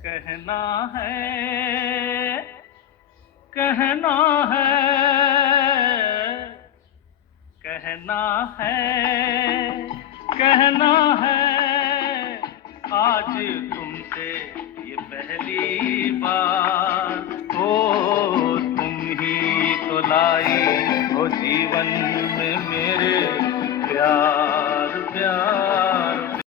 कहना है, कहना है, कहना है, कहना है, आज तुमसे ये पहली बार। हो तुम ही तो लाई हो जीवन में मेरे